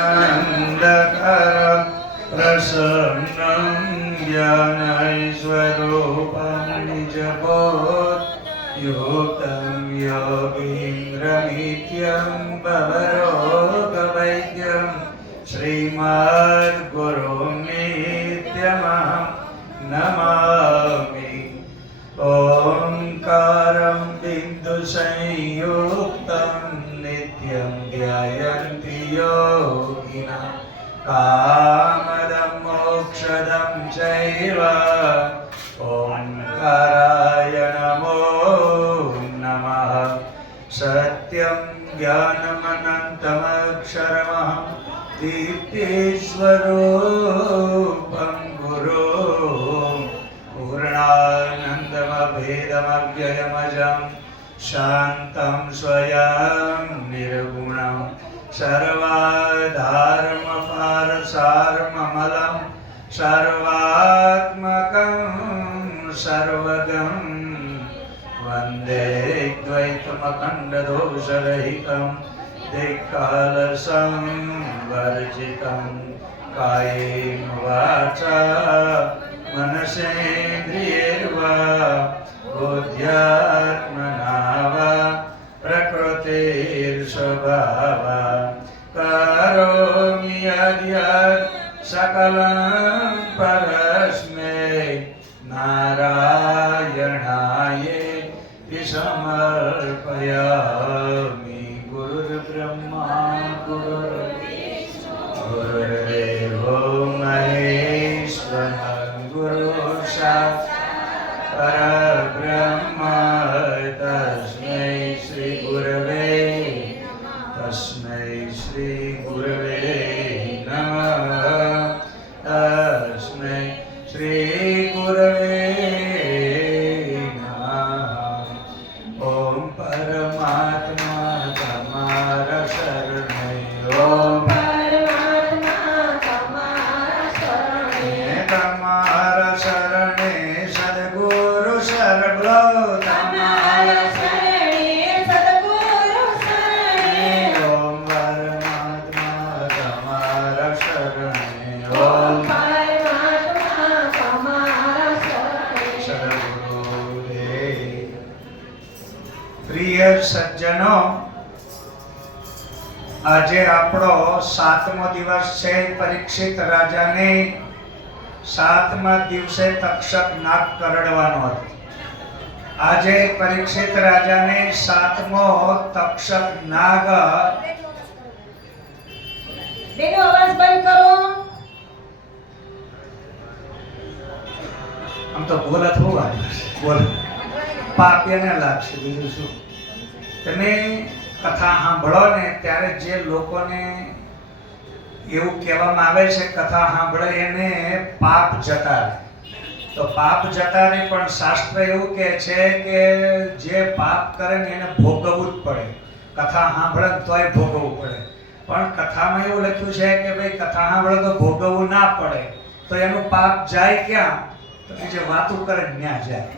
आनन्दकरं प्रसन्नं ज्ञानैश्वरूपं निजबोधयुक्तं योगीन्द्रनित्यं भवरोगवैद्यं श्रीमद्गुरुं नित्यमहं नमामि। ओंकारं बिन्दुसंयुक्तं नित्यं ध्यायन्ति योगिनः कामदं मोक्षदं चैव। ओंकाराय नमो नमः। सत्यं ज्ञानमनन्तमक्षरमहं दीप्तिस्वरूपं गुरुं पूर्णानन्दमभेदमव्ययमजं शान्तं स्वयं निर्गुणं सर्वधर्मपारसारममलं सर्वात्मकं सर्वगं वन्दे द्वैतमखण्डदोषरहितं दिक्कालसंवर्जितं कायेन वाचा मनसेन्द्रियैर्वा बुद्ध्यात्मना वा प्रकृतिर्स्वभावात् करोमि यद्यत् सकलं परस्मै नारायणायेति समर्पयामि। गुरुर्ब्रह्मा गुरुर्देवो महेश्वरः गुरुसाक्षात् परब्रह्म तस्मै श्री गुरवे नमः। तस्मै श्री गुरवे नमः। ओम परमात्मा तमारा शरणे। ओम तमारा शरणे सद्गुरु शरणो तमारा शरणे सद्गुरु शरणे। ओम परमात्मा तमारा शरणे। ओम परमात्मा तमारा शरणे सद्गुरुदेव। प्रिय सज्जनो, આજે આપણો 7મો દિવસ છે। પરીક્ષિત રાજાને 7મા દિવસે તક્ષક નાગ કરડવાનો હતો। આજે પરીક્ષિત રાજાને 7મો તક્ષક નાગ। બેનો અવાજ બંધ કરો। આમ તો બોલા થોડું બોલ પાપ્યને લાગશે, બીજું શું। તમે કથા સાંભળો ને ત્યારે જે લોકોને એવું કહેવામાં આવે છે કથા સાંભળે એને પાપ જતા રહે, તો પાપ જતા રહે, પણ શાસ્ત્ર એવું કહે છે કે જે પાપ કરે ને એને ભોગવવું જ પડે। કથા સાંભળે તોય ભોગવવું પડે, પણ કથામાં એવું લખ્યું છે કે ભાઈ કથા સાંભળે તો ભોગવવું ના પડે, તો એનું પાપ જાય ક્યાં? તો જે વાતું કરે ત્યાં જાય।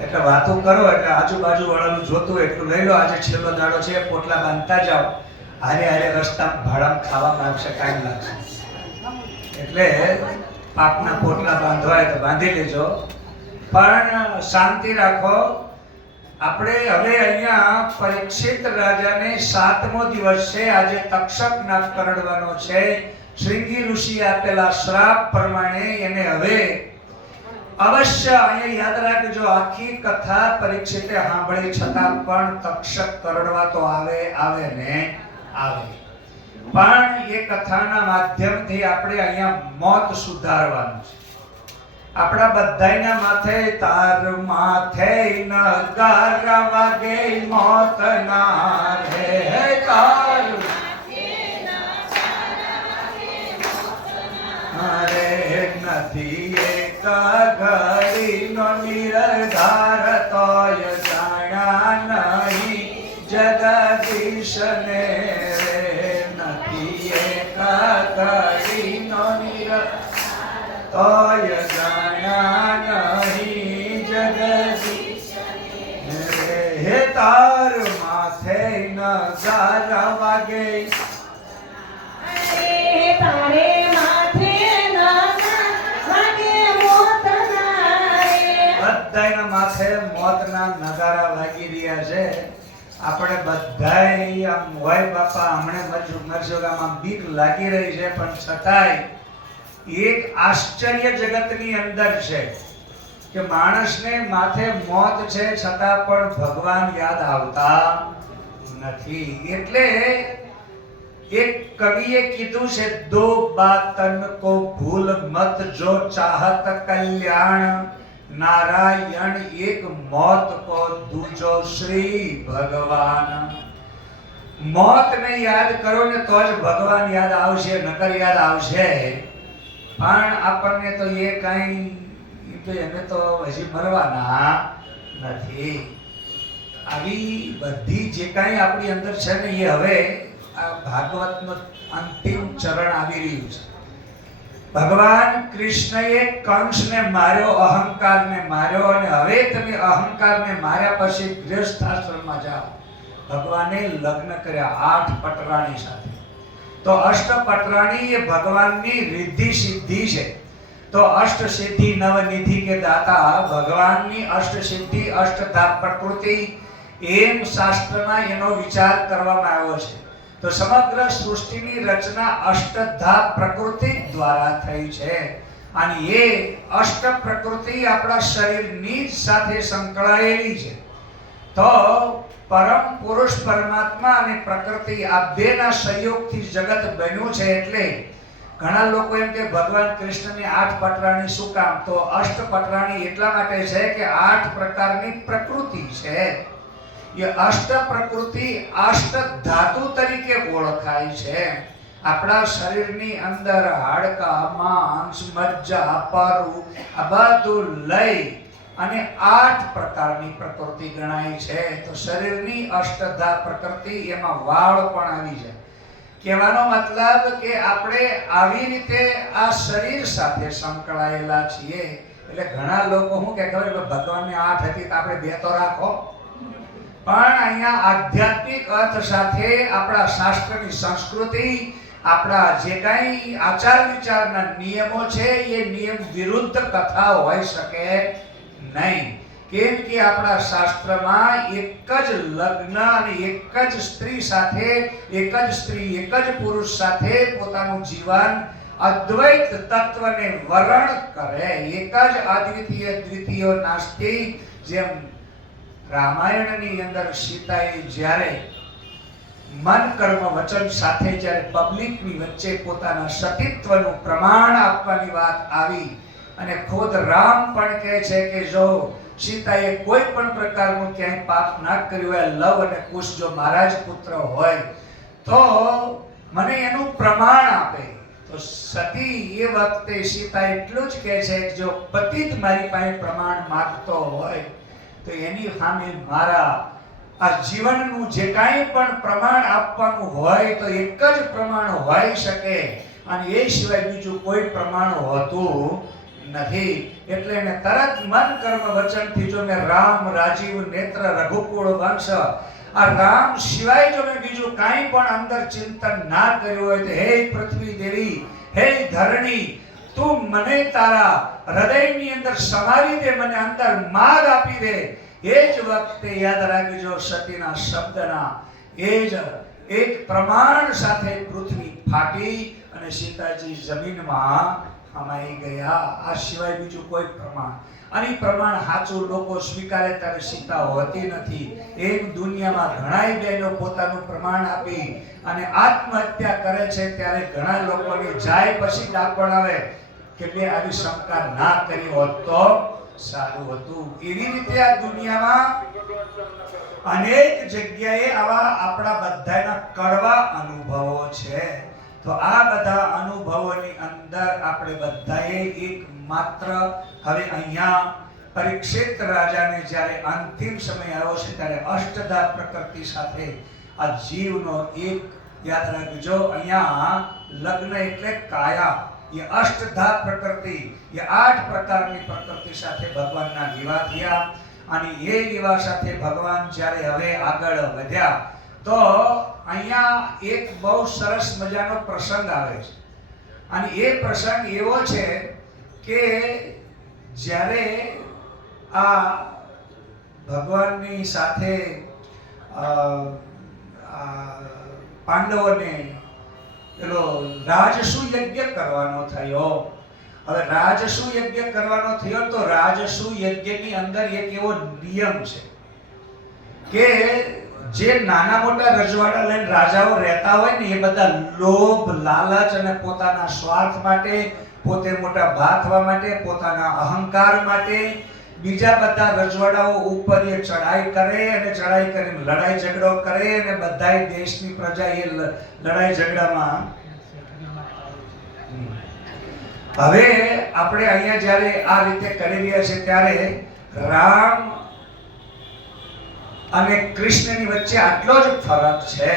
એટલે વાતું કરો એટલે આજુબાજુ વાળાનું જોતું એટલું લઈ લો। આજે છેલ્લો દાડો છે, પોટલા બાંધતા જાઓ, હારે હારે રસ્તામાં ભાડામાં ખાવામાં આવશે, ટાઈમ લાગશે, એટલે પાપના પોટલા બાંધવાય તો બાંધી લેજો, પણ શાંતિ રાખો। આપણે હવે અહીંયા પરીક્ષિત રાજાને 7મો દિવસ છે। આજે તક્ષક નાગ કરડવાનો છે। શ્રીંગી ઋષિ આપેલા શ્રાપ પ્રમાણે એને હવે અવશ્ય અહીંયા યાદ રાખજો, આખી કથા પરીક્ષિતે સાંભળી છતાં પણ તક્ષક કરડવા તો આવે ને આવે, પણ એ કથાના માધ્યમથી આપણે અહીંયા મોત સુધારવાનું છે। આપણા બધાયના માથે તાર માથે નગાર વાગે મોત ના રે, તાર અરે નથી એક ઘડીનો નિર્ધાર તોય જાણ્યા નહીં જગદીશને રે। નથી એક ઘડીનો નિર્ધાર તોય જાણ્યા નહીં જગદીશને રે। હે તાર માથે નગાર વાગે માથે મોતના નગારા વાગી રહ્યા છે. આપણે બધાય આમ હોય બાપા હમણે મરજો આમ બીક લાગી રહી છે, પણ છતાંય એક આશ્ચર્ય જગતની અંદર છે કે માણસને માથે મોત છે છતાં પણ ભગવાન યાદ આવતા નથી. એટલે એક કવિએ કીધું છે, દો બાતન કો ભૂલ મત જો ચાહત કલ્યાણ, નારાયણ એક મોત કો દૂજો શ્રી ભગવાન. મોતને યાદ કરો ને તો જ ભગવાન યાદ આવશે, નકર યાદ આવશે પણ આપણને તો એ કઈ એને તો હજી મરવાના નથી. આવી બધી જે કાંઈ આપણી અંદર છે ને એ હવે આ ભાગવતનું અંતિમ ચરણ આવી રહ્યું છે. ભગવાન કૃષ્ણએ કંસને માર્યો, અહંકારને માર્યો, અને હવે તમે અહંકારને માર્યા પછી ગૃહસ્થાશ્રમમાં જાઓ. ભગવાને લગ્ન કર્યા 8 પટરાણી સાથે. તો અષ્ટપટરાણી એ ભગવાનની રિદ્ધિ સિદ્ધિ છે. તો અષ્ટ સિદ્ધિ નવનિધિ કે દાતા ભગવાનની અષ્ટ સિદ્ધિ અષ્ટધા પ્રકૃતિ એમ શાસ્ત્રમાં એનો વિચાર કરવામાં આવ્યો છે. તો સમગ્ર સૃષ્ટિની રચના અષ્ટધા પ્રકૃતિ દ્વારા થઈ છે, અને એ અષ્ટ પ્રકૃતિ આપણા શરીરની સાથે સંકળાયેલી છે. તો પરમ પુરુષ પરમાત્મા અને પ્રકૃતિ આ બેના સંયોગથી જગત બન્યું છે. એટલે ઘણા લોકો એમ કે ભગવાન કૃષ્ણની 8 પટરાણી શું કામ? તો અષ્ટ પટરાણી એટલા માટે છે કે 8 પ્રકારની પ્રકૃતિ છે. એ અષ્ટ પ્રકૃતિ અષ્ટ ધાતુ તરીકે ઓળખાય છે. આપણા શરીરની અંદર હાડકા, માંસ, મજ્જા, પરુ આ બધું લઈ અને 8 પ્રકારની પ્રકૃતિ ગણાય છે. તો શરીરની અષ્ટધા પ્રકૃતિ એમાં વાળ પણ આવી જાય. કહેવાનો મતલબ કે આપણે આવી રીતે આ શરીર સાથે સંકળાયેલા છીએ. એટલે ઘણા લોકો શું કે ખબર ભગવાનને 8 હતી તો આપણે 2 તો રાખો, પણ અહીંયા આધ્યાત્મિક અર્થ સાથે આપણા શાસ્ત્રની સંસ્કૃતિ, આપણા જે કાંઈ આચાર વિચારના નિયમો છે એ નિયમ વિરુદ્ધ કથા હોઈ શકે નહીં. કેમ કે આપણા શાસ્ત્રમાં એક જ લગ્ન અને એક જ સ્ત્રી સાથે, એક જ સ્ત્રી એક જ પુરુષ સાથે પોતાનું જીવન અદ્વૈત તત્વને વરણ કરે. એક જ અદ્વિતીય દ્વિતીય નાસ્તિ. જેમ રામાયણની અંદર સીતાએ જ્યારે મન કર્મ વચન સાથે જ્યારે પબ્લિકની વચ્ચે પોતાના સતીત્વનું પ્રમાણ આપવાની વાત આવી, અને ખુદ રામ પણ કહે છે કે જો સીતાએ કોઈ પણ પ્રકારનું ક્યાંય પાપ ના કર્યું હોય, લવ અને કુશ જો મારા જ પુત્ર હોય તો મને એનું પ્રમાણ આપે. તો સતી એ વખતે સીતા એટલું જ કહે છે કે જો પતિ જ મારી પાસે પ્રમાણ માંગતો હોય તો એની સામે મારા આ જીવનનું જે કાંઈ પણ પ્રમાણ આપવાનું હોય તો એક જ પ્રમાણ હોઈ શકે, અને એ સિવાય બીજું કોઈ પ્રમાણ હોતું નથી. એટલે એને તરત મન કર્મ વચનથી જો મેં રામ રાજીવ નેત્ર રઘુકુળ વંશ આ રામ સિવાય જો મેં બીજું કાંઈ પણ અંદર ચિંતન ના કર્યું હોય તો હે પૃથ્વી દેવી, હે ધરણી, તું મને તારા હૃદયની અંદર સમાવી દે, મને અંદર માગ આપી દે. એ જ વખતે યાદ રાખજો સતીના શબ્દના એ જ એક પ્રમાણ સાથે પૃથ્વી ફાટી અને સીતાજી જમીનમાં અમાઈ ગયા. આ સિવાય બીજું કોઈ પ્રમાણ, અને પ્રમાણ સાચું લોકો સ્વીકારે ત્યારે સીતા હોતી નથી. એમ દુનિયામાં ઘણાય બહેનો પોતાનું પ્રમાણ આપી અને આત્મહત્યા કરે છે ત્યારે ઘણા લોકોની જાય પછી ડાપણ આવે કે બે આવી શંકા ના કરી હોત તો સારું હતું. એવી રીતે આ દુનિયામાં અનેક જગ્યાએ આવા આપણા બધાના કડવા અનુભવો છે. તો આ બધા અનુભવોની અંદર આપણે બધાએ એક માત્ર હવે અહીંયા પરીક્ષિત રાજાને જ્યારે અંતિમ સમય આવ્યો છે ત્યારે અષ્ટધા પ્રકૃતિ સાથે આ જીવનો એક યાદ રાખજો, અહીંયા લગ્ન એટલે કાયા. ये अष्टधा प्रकृति, ये 8 प्रकारनी प्रकृति સાથે ભગવાનના વિવાહ થયા, અને એ વિવાહ સાથે ભગવાન જ્યારે હવે આગળ વધ્યા તો અહીંયા એક બહુ સરસ મજાનો પ્રસંગ આવે છે. અને એ પ્રસંગ એવો છે કે જ્યારે આ ભગવાનની સાથે પાંડવોને પેલો રાજસુ યજ્ઞ કરવાનો થયો. હવે રાજસુ યજ્ઞ કરવાનો થયો તો રાજસુ યજ્ઞની અંદર એક એવો નિયમ છે કે જે નાના મોટા રજવાડા લઈને રાજાઓ રહેતા હોય ને એ બધા લોભ, લાલચ અને પોતાના સ્વાર્થ માટે, પોતે મોટા ભાત થવા માટે, પોતાના અહંકાર માટે બીજા બધા રજવાડાઓ ઉપર એ ચડાઈ કરે અને ચડાઈ કરીને લડાઈ ઝઘડો કરે અને બધાય દેશની પ્રજા એ લડાઈ ઝઘડામાં. હવે આપણે અહીંયા જ્યારે આ રીતે કરી રહ્યા છે ત્યારે રામ અને કૃષ્ણની વચ્ચે આટલો જ ફરક છે.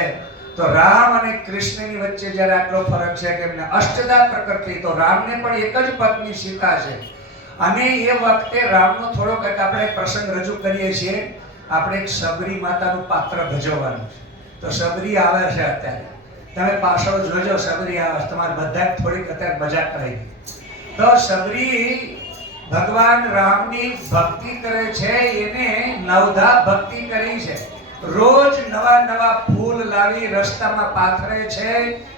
તો રામ અને કૃષ્ણની વચ્ચે જ્યારે આટલો ફરક છે કે એમને અષ્ટદા પ્રકૃતિ, તો રામને પણ એક જ પત્ની સીતા છે. અને એ વખતે રામનો થોડોક આપણે પ્રસંગ રજૂ કરીએ છીએ. આપણે એક સબરી માતાનું પાત્ર ભજવવાનું છે. તો સબરી આવે છે અત્યારે, તમે પાછળ જોજો સબરી આવે છે. તમારે બધા થોડીક અત્યારે મજાક કરાવી. તો સબરી ભગવાન રામની ભક્તિ કરે છે. એને નવધા ભક્તિ કરી છે. રોજ નવા નવા ફૂલ લાવી રસ્તામાં પાથરે છે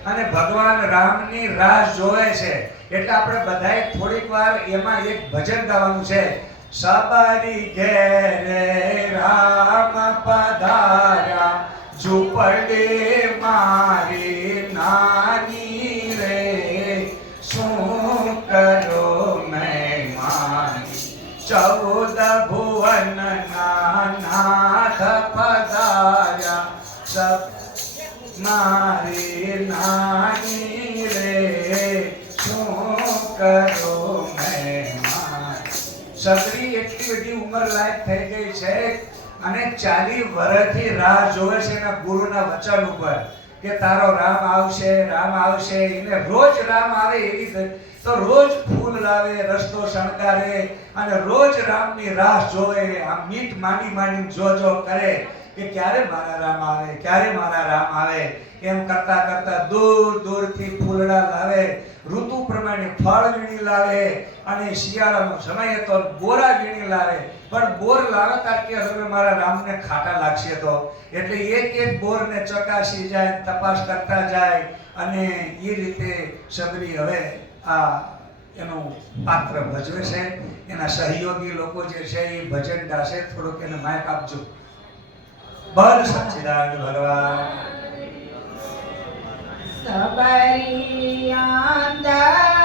અને ભગવાન રામની રાહ જોવે છે. એટલે આપણે બધાએ થોડીક વાર એમાં એક ભજન ગાવાનું છે. સબરી ઘેરે રામ પધાર્યા, ઝૂંપડી મારી નાની રે, શું કરો મહેમાન, 14 ભુવન નાથ પધાર્યા, સબ મારી નાની રે, શું કરો મહેમાન. સબરી એટલી બધી ઉંમર લાયક થઈ ગઈ છે અને 40 વર્ષથી રાહ જોવે છે એના ગુરુના વચન ઉપર કે તારો રામ આવશે, રામ આવશે. એને રોજ રામ આવે એવી તો રોજ ફૂલ લાવે, રસ્તો શણગારે અને રોજ રામની રાહ જોવે. આમ મીટ માંડી માંડી જો કરે કે ક્યારે મારા રામ આવે, ક્યારે મારા રામ આવે. એમ કરતા કરતા દૂર દૂરથી ફૂલડા લાવે, ઋતુ પ્રમાણે ફળ વીણી લાવે અને શિયાળાનો સમય હતો બોરા વીણી લાવે. પણ બોર લાવે તાર કે હવે મારા રામને ખાટા લાગશે તો એટલે એક એક બોરને ચકાસી જાય, તપાસ કરતા જાય અને એ રીતે સબરી હવે આ એનું પાત્ર ભજવે છે. એના સહયોગી લોકો જે છે એ ભજન ગાશે. થોડુંક એને માઇક આપજો. બોલ સચ્ચિદાનંદ ભગવાન. સબરી આંધા